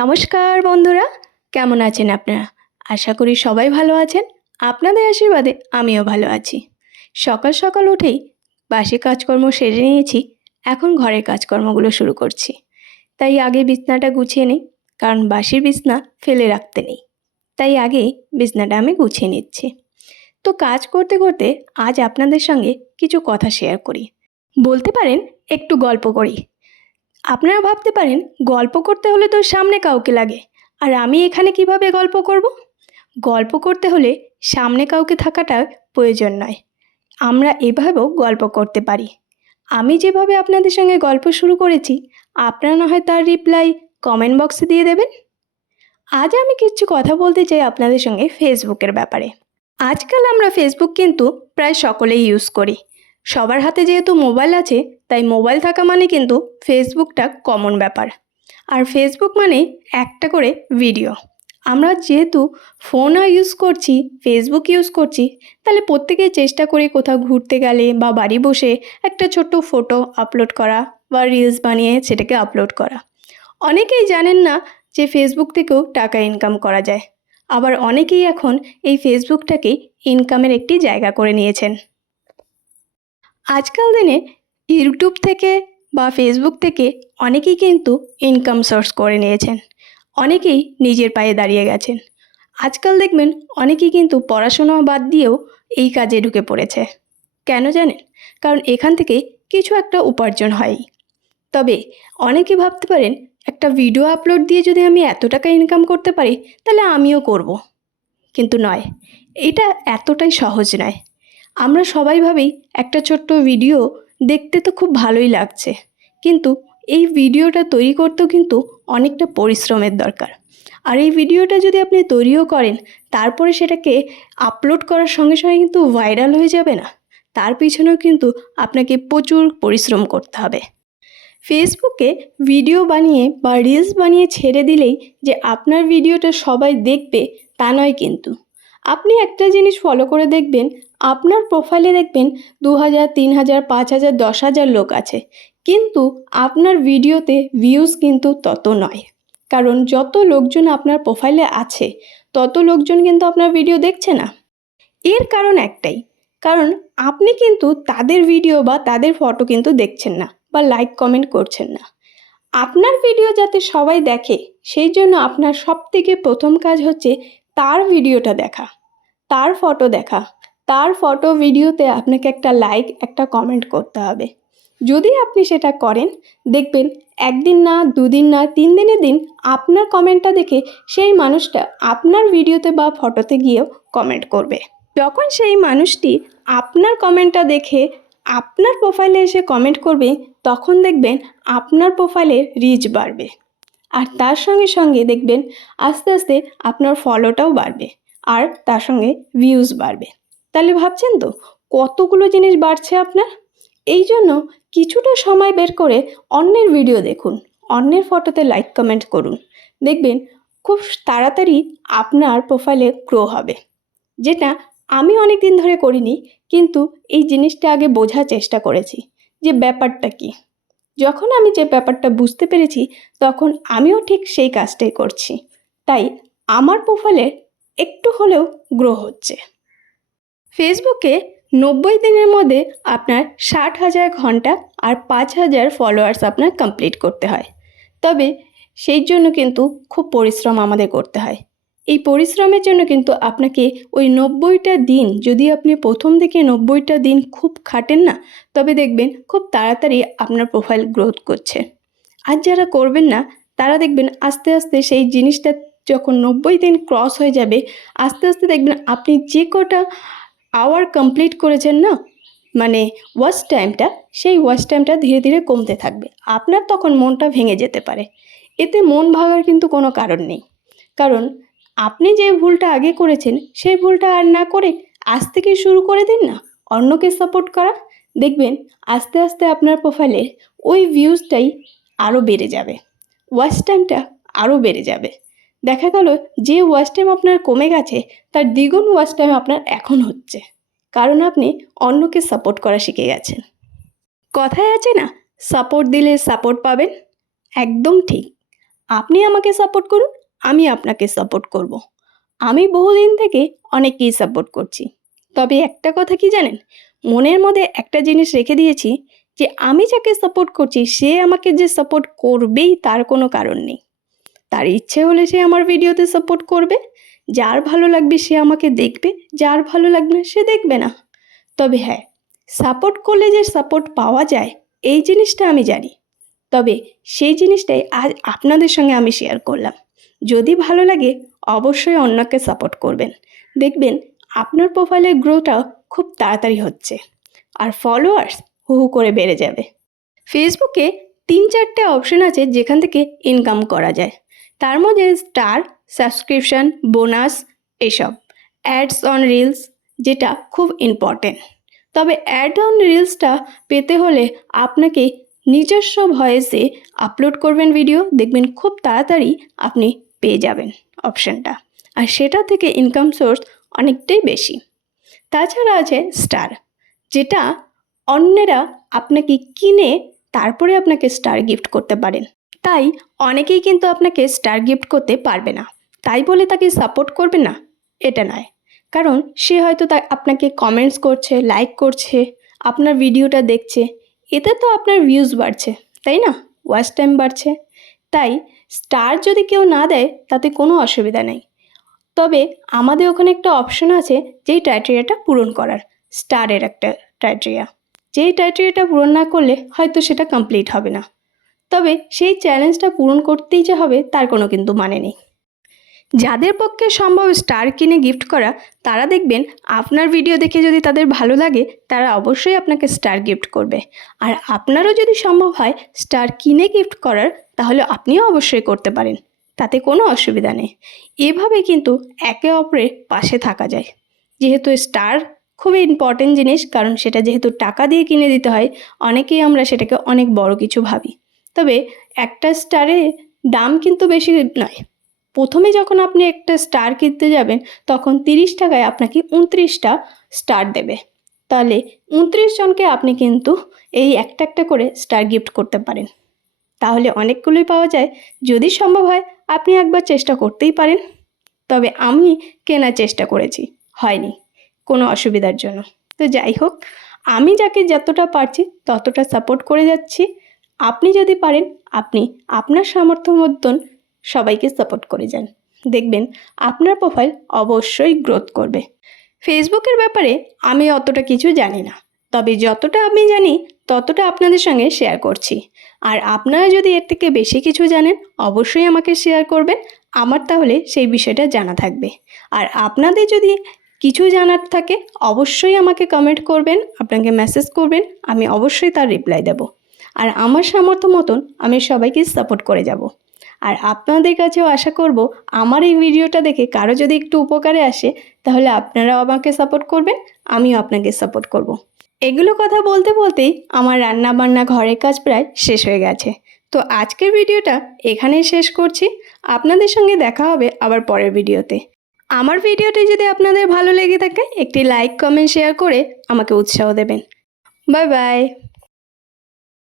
নমস্কার বন্ধুরা, কেমন আছেন আপনারা? আশা করি সবাই ভালো আছেন। আপনাদের আশীর্বাদে আমিও ভালো আছি। সকাল সকাল উঠেই বাসি কাজকর্ম সেরে নিয়েছি, এখন ঘরের কাজকর্মগুলো শুরু করছি। তাই আগে বিছনাটা গুছিয়ে নিই, কারণ বাসির বিছনা ফেলে রাখতে নেই। তাই আগে বিছনাটা আমি গুছিয়ে নিচ্ছি। তো কাজ করতে করতে আজ আপনাদের সঙ্গে কিছু কথা শেয়ার করি। বলতে পারেন, একটু গল্প করি। আপনারা ভাবতে পারেন, গল্প করতে হলে তো সামনে কাউকে লাগে। আর আমি এখানে কীভাবে গল্প করব? গল্প করতে হলে সামনে কাউকে থাকাটা প্রয়োজন নয়। আমরা এভাবেও গল্প করতে পারি। আমি যেভাবে আপনাদের সঙ্গে গল্প শুরু করেছি, আপনারা না হয় তার রিপ্লাই কমেন্ট বক্সে দিয়ে দেবেন? আজ আমি কিছু কথা বলতে চাই আপনাদের সঙ্গে ফেসবুকের ব্যাপারে। আজকাল আমরা ফেসবুক কিন্তু প্রায় সকলেই ইউজ করি। সবার হাতে যেহেতু মোবাইল আছে, তাই মোবাইল থাকা মানে কিন্তু ফেসবুকটা কমন ব্যাপার। আর ফেসবুক মানে একটা করে ভিডিও। আমরা যেহেতু ফোনও ইউজ করছি, ফেসবুক ইউজ করছি, তাহলে প্রত্যেকেই চেষ্টা করি কোথাও ঘুরতে গেলে বা বাড়ি বসে একটা ছোট্ট ফটো আপলোড করা বা রিলস বানিয়ে সেটাকে আপলোড করা। অনেকেই জানেন না যে ফেসবুক থেকেও টাকা ইনকাম করা যায়। আবার অনেকেই এখন এই ফেসবুকটাকে ইনকামের একটি জায়গা করে নিয়েছেন। আজকাল দিনে ইউটিউব থেকে বা ফেসবুক থেকে অনেকেই কিন্তু ইনকাম সোর্স করে নিয়েছেন। অনেকেই নিজের পায়ে দাঁড়িয়ে গেছেন। আজকাল দেখবেন অনেকেই কিন্তু পড়াশোনা বাদ দিয়েও এই কাজে ঢুকে পড়েছে। কেন জানেন? কারণ এখান থেকে কিছু একটা উপার্জন হয়। তবে অনেকে ভাবতে পারেন, একটা ভিডিও আপলোড দিয়ে যদি আমি এত টাকা ইনকাম করতে পারি, তাহলে আমিও করব। কিন্তু নয়, এটা এতটাই সহজ নয়। আমরা সবাই ভাবি একটা ছোট্ট ভিডিও দেখতে তো খুব ভালোই লাগছে। কিন্তু এই ভিডিওটা তৈরি করতেও কিন্তু অনেকটা পরিশ্রমের দরকার। আর এই ভিডিওটা যদি আপনি তৈরিও করেন, তারপরে সেটাকে আপলোড করার সঙ্গে সঙ্গে কিন্তু ভাইরাল হয়ে যাবে না। তার পিছনেও কিন্তু আপনাকে প্রচুর পরিশ্রম করতে হবে। ফেসবুকে ভিডিও বানিয়ে বা রিলস বানিয়ে ছেড়ে দিলেই যে আপনার ভিডিওটা সবাই দেখবে, তা নয় কিন্তু। আপনি একটা জিনিস ফলো করে দেখবেন আপনার প্রোফাইলে দেখবেন দু হাজার তিন হাজার পাঁচ হাজার দশ হাজার লোক আছে। কিন্তু আপনার ভিডিওতে ভিউজ কিন্তু তত নয়। কারণ যত লোকজন আপনার প্রোফাইলে আছে, তত লোকজন কিন্তু আপনার ভিডিও দেখছে না। এর কারণ একটাই, কারণ আপনি কিন্তু তাদের ভিডিও বা তাদের ফটো কিন্তু দেখছেন না বা লাইক কমেন্ট করছেন না। আপনার ভিডিও যাতে সবাই দেখে, সেই জন্য আপনার সব থেকে প্রথম কাজ হচ্ছে তার ভিডিওটা দেখা, তার ফটো দেখা তার ফটো ভিডিওতে আপনাকে একটা লাইক একটা কমেন্ট করতে হবে। যদি আপনি সেটা করেন, দেখবেন একদিন না, দুদিন না, তিন দিনের দিন আপনার কমেন্টটা দেখে সেই মানুষটা আপনার ভিডিওতে বা ফটোতে গিয়েও কমেন্ট করবে। যখন সেই মানুষটি আপনার কমেন্টটা দেখে আপনার প্রোফাইলে এসে কমেন্ট করবে, তখন দেখবেন আপনার প্রোফাইলে রিচ বাড়বে। আর তার সঙ্গে সঙ্গে দেখবেন আস্তে আস্তে আপনার ফলোটাও বাড়বে। আর তার সঙ্গে ভিউজ বাড়বে। তাহলে ভাবছেন তো, কতগুলো জিনিস বাড়ছে আপনার? এই জন্য কিছুটা সময় বের করে অন্যের ভিডিও দেখুন, অন্যের ফটোতে লাইক কমেন্ট করুন। দেখবেন খুব তাড়াতাড়ি আপনার প্রোফাইলে গ্রো হবে। যেটা আমি অনেক দিন ধরে করিনি, কিন্তু এই জিনিসটা আগে বোঝার চেষ্টা করেছি যে ব্যাপারটা কি। যখন আমি যে ব্যাপারটা বুঝতে পেরেছি, তখন আমিও ঠিক সেই কাজটাই করছি। তাই আমার প্রোফাইলে একটু হলেও গ্রো হচ্ছে। ফেসবুকে নব্বই দিনের মধ্যে আপনার ষাট হাজার ঘণ্টা আর পাঁচ হাজার ফলোয়ার্স আপনার কমপ্লিট করতে হয়। তবে সেই জন্য কিন্তু খুব পরিশ্রম আমাদের করতে হয়। এই পরিশ্রমের জন্য কিন্তু আপনাকে ওই নব্বইটা দিন, যদি আপনি প্রথম থেকে নব্বইটা দিন খুব খাটেন না, তবে দেখবেন খুব তাড়াতাড়ি আপনার প্রোফাইল গ্রোথ করছে। আর যারা করবেন না, তারা দেখবেন আস্তে আস্তে সেই জিনিসটা যখন নব্বই দিন ক্রস হয়ে যাবে, আস্তে আস্তে দেখবেন আপনি যে কটা আওয়ার কমপ্লিট করেছেন না? মানে ওয়াচ টাইমটা সেই ওয়াচ টাইমটা ধীরে ধীরে কমতে থাকবে। আপনার তখন মনটা ভেঙে যেতে পারে। এতে মন ভাঙার কিন্তু কোনো কারণ নেই। কারণ আপনি যে ভুলটা আগে করেছেন, সেই ভুলটা আর না করে আজ থেকে শুরু করে দিন না। অন্যকে সাপোর্ট করা। দেখবেন আস্তে আস্তে আপনার প্রোফাইলে ওই ভিউজটাই আরও বেড়ে যাবে। ওয়াচ টাইমটা আরও বেড়ে যাবে। দেখা গেল যে ওয়াচ টাইম আপনার কমে গেছে, তার দ্বিগুণ ওয়াচ টাইম আপনার এখন হচ্ছে। কারণ আপনি অন্যকে সাপোর্ট করা শিখে গেছেন। কথায় আছে না সাপোর্ট দিলে সাপোর্ট পাবেন? একদম ঠিক। আপনি আমাকে সাপোর্ট করুন, আমি আপনাকে সাপোর্ট করব। আমি বহুদিন থেকে অনেককেই সাপোর্ট করছি। তবে একটা কথা কি জানেন? মনের মধ্যে একটা জিনিস রেখে দিয়েছি যে, আমি যাকে সাপোর্ট করছি, সে আমাকে যে সাপোর্ট করবেই তার কোনো কারণ নেই। তার ইচ্ছে হলে সে আমার ভিডিওতে সাপোর্ট করবে। যার ভালো লাগবে সে আমাকে দেখবে, যার ভালো লাগবে না সে দেখবে না। তবে হ্যাঁ সাপোর্ট করলে যে সাপোর্ট পাওয়া যায়, এই জিনিসটা আমি জানি। তবে সেই জিনিসটাই আজ আপনাদের সঙ্গে আমি শেয়ার করলাম। যদি ভালো লাগে, অবশ্যই অন্যকে সাপোর্ট করবেন। দেখবেন আপনার প্রোফাইলের গ্রোটাও খুব তাড়াতাড়ি হচ্ছে আর ফলোয়ার্স হু হু করে বেড়ে যাবে। ফেসবুকে তিন চারটে অপশন আছে যেখান থেকে ইনকাম করা যায়। তার মধ্যে স্টার, সাবস্ক্রিপশন, বোনাস এসব। অ্যাডস অন রিলস, যেটা খুব ইম্পর্টেন্ট তবে অ্যাড অন রিলসটা পেতে হলে আপনাকে নিজস্ব ভয়েসে আপলোড করবেন ভিডিও দেখবেন খুব তাড়াতাড়ি আপনি পেয়ে যাবেন অপশানটা আর সেটা থেকে ইনকাম সোর্স অনেকটাই বেশি। তাছাড়া আছে স্টার যেটা অন্যেরা আপনাকে কিনে তারপরে আপনাকে স্টার গিফট করতে পারেন। তাই অনেকেই কিন্তু আপনাকে স্টার গিফট করতে পারবে না। তাই বলে তাকে সাপোর্ট করবে না, এটা নয়। কারণ সে হয়তো তা আপনাকে কমেন্টস করছে লাইক করছে, আপনার ভিডিওটা দেখছে, এতে তো আপনার ভিউজ বাড়ছে, তাই না? ওয়াচ টাইম বাড়ছে। তাই স্টার যদি কেউ না দেয়, তাতে কোনো অসুবিধা নেই। তবে আমাদের ওখানে একটা অপশন আছে, যেই ক্রাইটেরিয়াটা পূরণ করার স্টারের একটা ক্রাইটেরিয়া যেই ক্রাইটেরিয়াটা পূরণ না করলে হয়তো সেটা কমপ্লিট হবে না। তবে সেই চ্যালেঞ্জটা পূরণ করতেই যে হবে, তার কোনো কিন্তু মানে নেই। যাদের পক্ষে সম্ভব স্টার কিনে গিফট করা, তারা দেখবেন আপনার ভিডিও দেখে যদি তাদের ভালো লাগে, তারা অবশ্যই আপনাকে স্টার গিফট করবে। আর আপনারও যদি সম্ভব হয় স্টার কিনে গিফট করার, তাহলে আপনিও অবশ্যই করতে পারেন। তাতে কোনো অসুবিধা নেই। এভাবে কিন্তু একে অপরের পাশে থাকা যায়। যেহেতু স্টার খুবই ইম্পর্টেন্ট জিনিস, কারণ সেটা যেহেতু টাকা দিয়ে কিনে দিতে হয়, অনেকেই আমরা সেটাকে অনেক বড় কিছু ভাবি। তবে একটা স্টারে দাম কিন্তু বেশি নয়। প্রথমে যখন আপনি একটা স্টার কিনতে যাবেন, তখন তিরিশ টাকায় আপনাকে উনত্রিশটা স্টার দেবে। তাহলে উনত্রিশ জনকে আপনি কিন্তু এই একটা একটা করে স্টার গিফট করতে পারেন। তাহলে অনেকগুলোই পাওয়া যায়। যদি সম্ভব হয়, আপনি একবার চেষ্টা করতেই পারেন। তবে আমি কেনার চেষ্টা করেছি, হয়নি, কোনো অসুবিধার জন্য। তো যাই হোক, আমি যাকে যতটা পারছি ততটা সাপোর্ট করে যাচ্ছি। আপনি যদি পারেন, আপনি আপনার সামর্থ্য মতন সবাইকে সাপোর্ট করে যান। দেখবেন আপনার প্রোফাইল অবশ্যই গ্রোথ করবে। ফেসবুকের ব্যাপারে আমি অতটা কিছু জানি না, তবে যতটা আমি জানি, ততটা আপনাদের সঙ্গে শেয়ার করছি। আর আপনারা যদি এর থেকে বেশি কিছু জানেন, অবশ্যই আমাকে শেয়ার করবেন, আমার তাহলে সেই বিষয়টা জানা থাকবে। আর আপনাদের যদি কিছু জানার থাকে, অবশ্যই আমাকে কমেন্ট করবেন, আপনাকে মেসেজ করবেন, আমি অবশ্যই তার রিপ্লাই দেব। আর আমার সামর্থ্য মতন আমি সবাইকে সাপোর্ট করে যাব। আর আপনাদের কাছেও আশা করব আমার এই ভিডিওটা দেখে কারও যদি একটু উপকারে আসে, তাহলে আপনারাও আমাকে সাপোর্ট করবেন, আমিও আপনাকে সাপোর্ট করব। এগুলো কথা বলতে বলতেই আমার রান্না বান্না ঘরের কাজ প্রায় শেষ হয়ে গেছে। তো আজকের ভিডিওটা এখানেই শেষ করছি। আপনাদের সঙ্গে দেখা হবে আবার পরের ভিডিওতে। আমার ভিডিওটি যদি আপনাদের ভালো লেগে থাকে, একটি লাইক কমেন্ট শেয়ার করে আমাকে উৎসাহ দেবেন। Bye bye